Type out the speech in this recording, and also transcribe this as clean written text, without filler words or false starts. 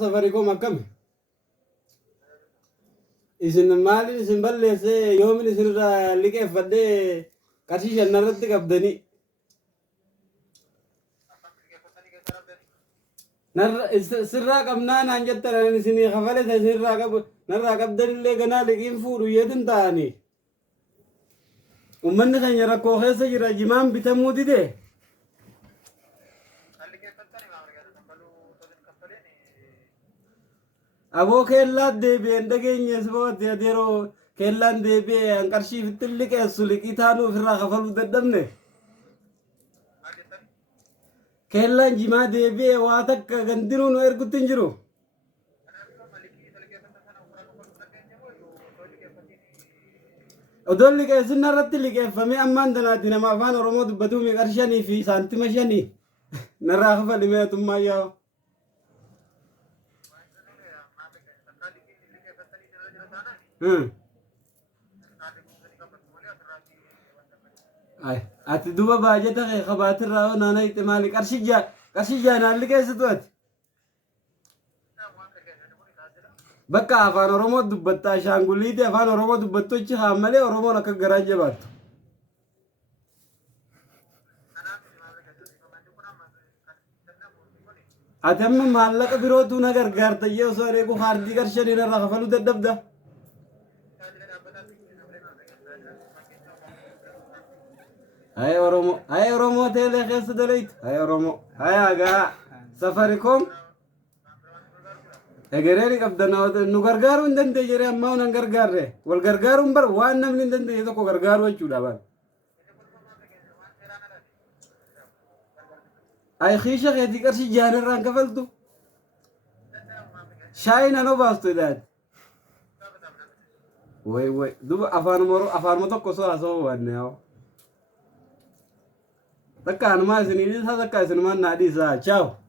Safaricom akkami? Isin maalin isin balleesse yoomin isinirraa liqeeffadhee qarshii shannarratti qabdanii. Sirraa qabnaa naan jettan isinii kafale isinirraa qabu narraa qabdanillee ganaa liqiin fuudhu yeedin ta'anii. Ummanni keenya rakkoo keessa jira jimaan bitamuu dide. Aboo keellaa deebi'een dhageenyees booti adeeroo keellaan deebi'ee hanqarshii fittin liqeessu liqii taanuu ofirraa kafaluu dadhabne. Keellaan jimaa deebi'ee waa takka gandinuu nu ergutti hin jiru. Odoon liqeessin narratti liqeeffamee ammaan tanaatti nama afaan Oromoo dubbatuu qarshanii fi saantima shanii narraa kafalimee tummaa yaa'u. Ati duba baajata kee qabaatirraa oo naana itti maali qarshii jaanaan liqeessitu ati. Bakka afaan Oromoo dubbattaa shaangulliitii afaan Oromoo dubbattu achi haa malee Oromoon akka garaa jabaattu. Ati amma maallaqa birootu na gargaarta yoo osoo adeegu haardii qarshanii irraa kafaluu dadhabda. Hay Oromoo teelee keessa dalaytu. Hay Oromoo. Hay agaa Safaricom. Egereeri qabdanaa nu gargaaruu hin dandeenye jedhee ammaa nan gargaarre. Wal gargaaruun bar waan namni hin dandeenye tokko gargaaruu jechuudha baan. Ay xiisha keetii qarshii jaanirraan kafaltu. Shaayi nan obaastu jedhaati. Way duba afaanuma tokko soo haasawuu waanne yaa'u. Takka anumaa isinii dhiisaa takka isinumaan naa dhiisaa. Ciao.